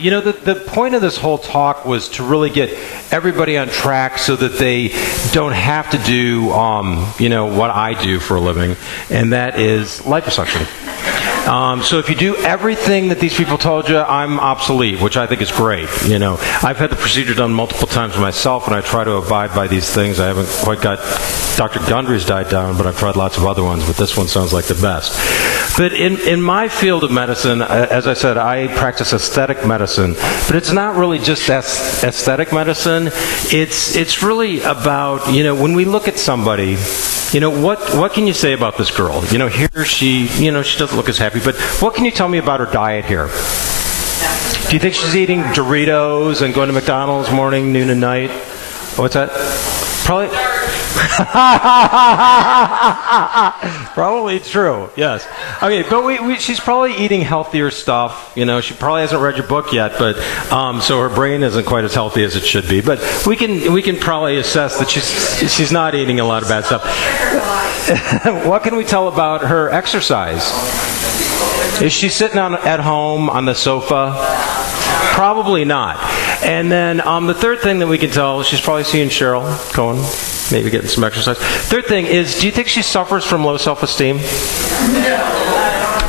you know, the point of this whole talk was to really get everybody on track so that they don't have to do, you know, what I do for a living, and that is liposuction. So if you do everything that these people told you, I'm obsolete, which I think is great. You know, I've had the procedure done multiple times myself, and I try to abide by these things. I haven't quite got Dr. Gundry's diet down, but I've tried lots of other ones, but this one sounds like the best. But in my field of medicine, as I said, I practice aesthetic medicine, but it's not really just aesthetic medicine. It's really about, you know, when we look at somebody, you know, what can you say about this girl? You know, here she, you know, she doesn't look as happy, but what can you tell me about her diet here? Do you think she's eating Doritos and going to McDonald's morning, noon, and night? What's that? Probably. Probably true, yes. Okay, but she's probably eating healthier stuff. You know, she probably hasn't read your book yet, but so her brain isn't quite as healthy as it should be. But we can probably assess that she's not eating a lot of bad stuff. What can we tell about her exercise? Is she sitting at home on the sofa? Probably not. And then the third thing that we can tell, she's probably seeing Cheryl Cohen, maybe getting some exercise. Third thing is, do you think she suffers from low self-esteem?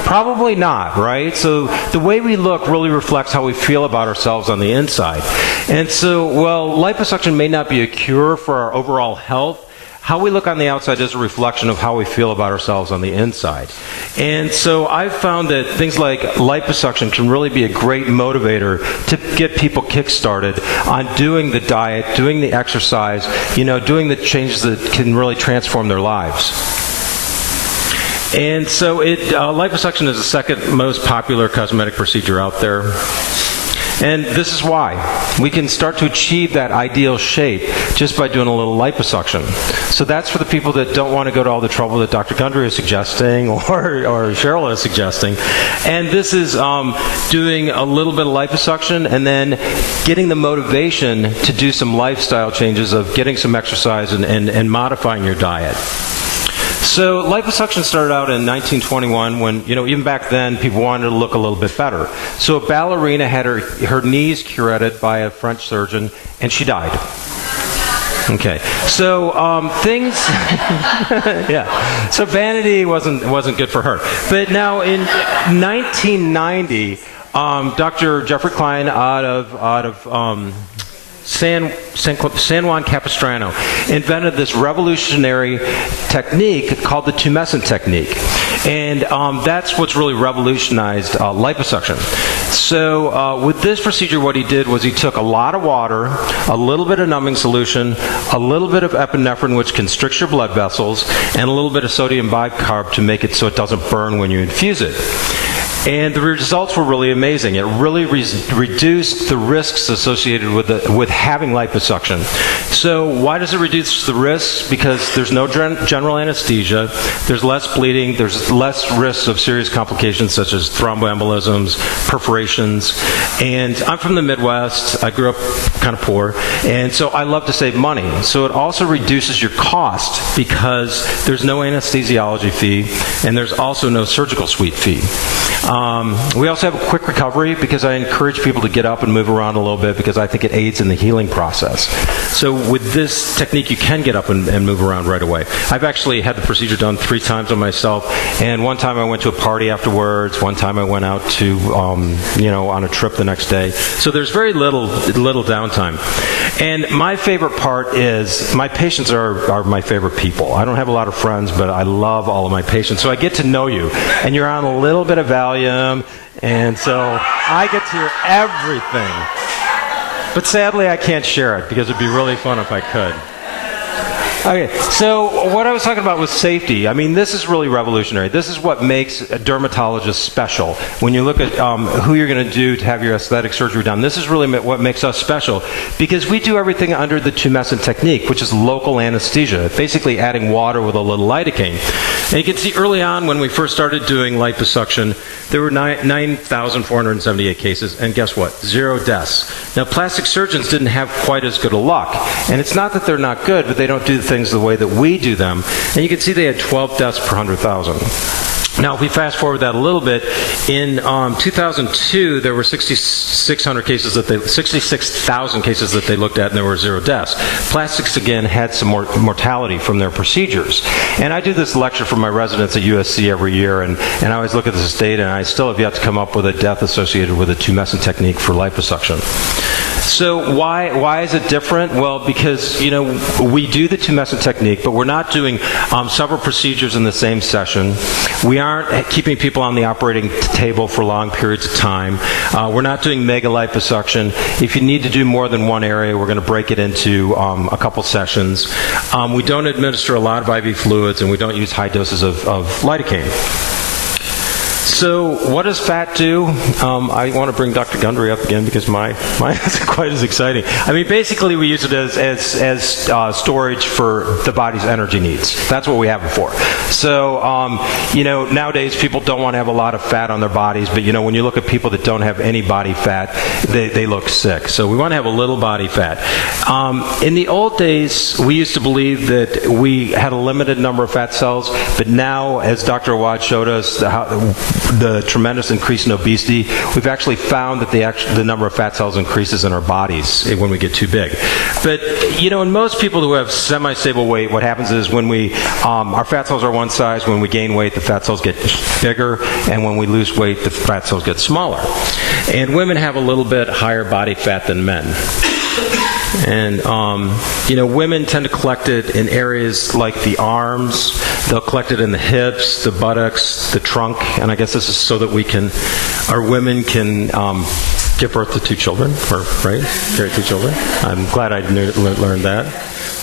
Probably not, right? So the way we look really reflects how we feel about ourselves on the inside. And so, well, liposuction may not be a cure for our overall health. How we look on the outside is a reflection of how we feel about ourselves on the inside. And so I've found that things like liposuction can really be a great motivator to get people kick-started on doing the diet, doing the exercise, you know, doing the changes that can really transform their lives. And so liposuction is the second most popular cosmetic procedure out there. And this is why. We can start to achieve that ideal shape just by doing a little liposuction. So that's for the people that don't want to go to all the trouble that Dr. Gundry is suggesting or Cheryl is suggesting. And this is doing a little bit of liposuction and then getting the motivation to do some lifestyle changes of getting some exercise and modifying your diet. So liposuction started out in 1921 when, you know, even back then people wanted to look a little bit better. So a ballerina had her knees curetted by a French surgeon, and she died. Okay, so things, yeah. So vanity wasn't good for her. But now in 1990, Dr. Jeffrey Klein out of San Juan Capistrano invented this revolutionary technique called the tumescent technique. And that's what's really revolutionized liposuction. So with this procedure, what he did was he took a lot of water, a little bit of numbing solution, a little bit of epinephrine, which constricts your blood vessels, and a little bit of sodium bicarb to make it so it doesn't burn when you infuse it. And the results were really amazing. It really reduced the risks associated with having liposuction. So why does it reduce the risks? Because there's no general anesthesia, there's less bleeding, there's less risks of serious complications such as thromboembolisms, perforations. And I'm from the Midwest. I grew up kind of poor. And so I love to save money. So it also reduces your cost because there's no anesthesiology fee and there's also no surgical suite fee. We also have a quick recovery because I encourage people to get up and move around a little bit because I think it aids in the healing process. So with this technique, you can get up and move around right away. I've actually had the procedure done 3 times on myself, and one time I went to a party afterwards, one time I went out to, on a trip the next day. So there's very little downtime. And my favorite part is my patients are my favorite people. I don't have a lot of friends, but I love all of my patients. So I get to know you, and you're on a little bit of Valium, and so I get to hear everything. But sadly, I can't share it because it'd be really fun if I could. Okay, so what I was talking about was safety. I mean, this is really revolutionary. This is what makes a dermatologist special. When you look at who you're going to do to have your aesthetic surgery done, this is really what makes us special because we do everything under the tumescent technique, which is local anesthesia, basically adding water with a little lidocaine. And you can see early on when we first started doing liposuction, there were 9,478 cases, and guess what? 0 deaths. Now, plastic surgeons didn't have quite as good a luck. And it's not that they're not good, but they don't do things the way that we do them. And you can see they had 12 deaths per 100,000. Now, if we fast forward that a little bit, in 2002, there were 66,000 cases that they looked at, and there were 0 deaths. Plastics, again, had some mortality from their procedures. And I do this lecture for my residents at USC every year, and I always look at this data, and I still have yet to come up with a death associated with a tumescent technique for liposuction. So why is it different? Well, because, we do the tumescent technique, but we're not doing several procedures in the same session. We aren't keeping people on the operating table for long periods of time. We're not doing mega liposuction. If you need to do more than one area, we're going to break it into a couple sessions. We don't administer a lot of IV fluids, and we don't use high doses of lidocaine. So what does fat do? I want to bring Dr. Gundry up again because mine isn't quite as exciting. I mean, basically we use it as storage for the body's energy needs. That's what we have it for. So, nowadays people don't want to have a lot of fat on their bodies, but when you look at people that don't have any body fat, they look sick. So we want to have a little body fat. In the old days, we used to believe that we had a limited number of fat cells, but now, as Dr. Awad showed us, the tremendous increase in obesity, we've actually found that the number of fat cells increases in our bodies when we get too big. But, in most people who have semi-stable weight, what happens is when our fat cells are one size, when we gain weight, the fat cells get bigger, and when we lose weight, the fat cells get smaller. And women have a little bit higher body fat than men. And, women tend to collect it in areas like the arms. They'll collect it in the hips, the buttocks, the trunk. And I guess this is so that our women can give birth to 2 children, right? Carry 2 children. I'm glad I learned that.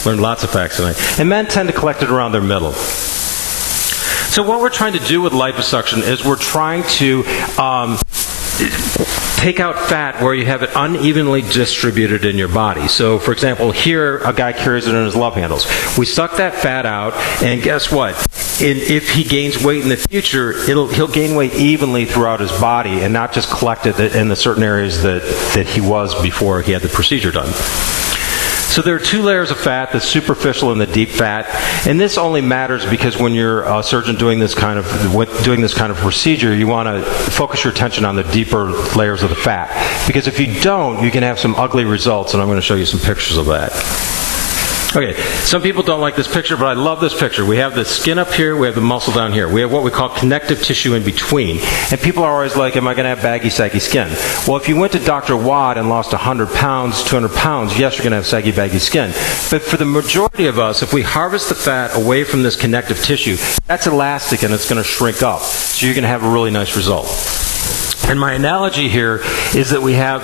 Learned lots of facts tonight. And men tend to collect it around their middle. So what we're trying to do with liposuction is we're trying to take out fat where you have it unevenly distributed in your body. So, for example, here a guy carries it in his love handles. We suck that fat out, and guess what? If he gains weight in the future, he'll gain weight evenly throughout his body and not just collect it in the certain areas that he was before he had the procedure done. So there are 2 layers of fat, the superficial and the deep fat, and this only matters because when you're a surgeon doing this kind of procedure, you want to focus your attention on the deeper layers of the fat. Because if you don't, you can have some ugly results, and I'm going to show you some pictures of that. Okay, some people don't like this picture, but I love this picture. We have the skin up here, we have the muscle down here. We have what we call connective tissue in between. And people are always like, am I going to have baggy, saggy skin? Well, if you went to Dr. Wad and lost 100 pounds, 200 pounds, yes, you're going to have saggy, baggy skin. But for the majority of us, if we harvest the fat away from this connective tissue, that's elastic and it's going to shrink up. So you're going to have a really nice result. And my analogy here is that we have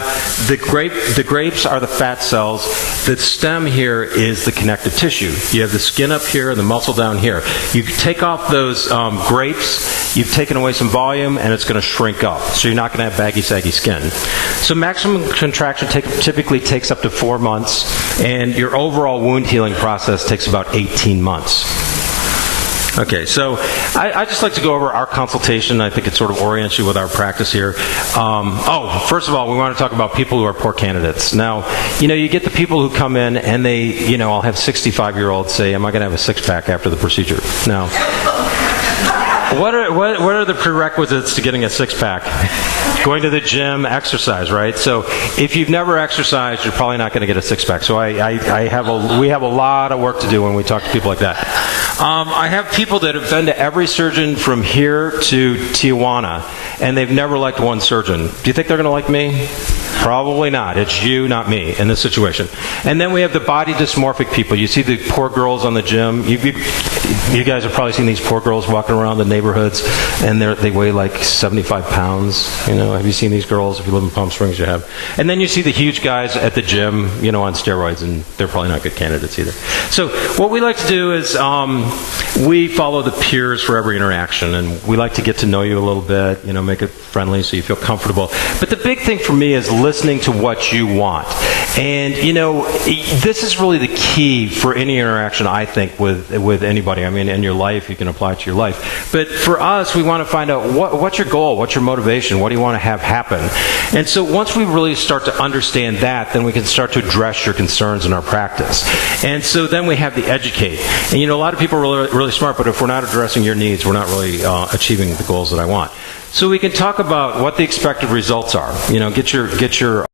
the grapes are the fat cells. The stem here is the connective tissue. You have the skin up here and the muscle down here. You take off those grapes, you've taken away some volume, and it's going to shrink up. So you're not going to have baggy, saggy skin. So maximum contraction typically takes up to 4 months, and your overall wound healing process takes about 18 months. Okay, so I just like to go over our consultation. I think it sort of orients you with our practice here. First of all, we want to talk about people who are poor candidates. Now, you get the people who come in and they, I'll have 65-year-olds say, am I going to have a six-pack after the procedure? Now, what are the prerequisites to getting a six-pack? Going to the gym, exercise, right? So if you've never exercised, you're probably not going to get a six-pack. So we have a lot of work to do when we talk to people like that. I have people that have been to every surgeon from here to Tijuana, and they've never liked one surgeon. Do you think they're going to like me? Probably not. It's you, not me, in this situation. And then we have the body dysmorphic people. You see the poor girls on the gym. You guys have probably seen these poor girls walking around the neighborhoods, and they weigh like 75 pounds. Have you seen these girls? If you live in Palm Springs, you have. And then you see the huge guys at the gym, on steroids, and they're probably not good candidates either. So what we like to do is we follow the peers for every interaction, and we like to get to know you a little bit, make it friendly so you feel comfortable. But the big thing for me is listening to what you want. And, this is really the key for any interaction, I think, with anybody anybody. I mean, in your life, you can apply it to your life. But for us, we want to find out what's your goal, what's your motivation, what do you want to have happen. And so once we really start to understand that, then we can start to address your concerns in our practice. And so then we have the educate. And a lot of people are really smart, but if we're not addressing your needs, we're not really achieving the goals that I want. So we can talk about what the expected results are. Get your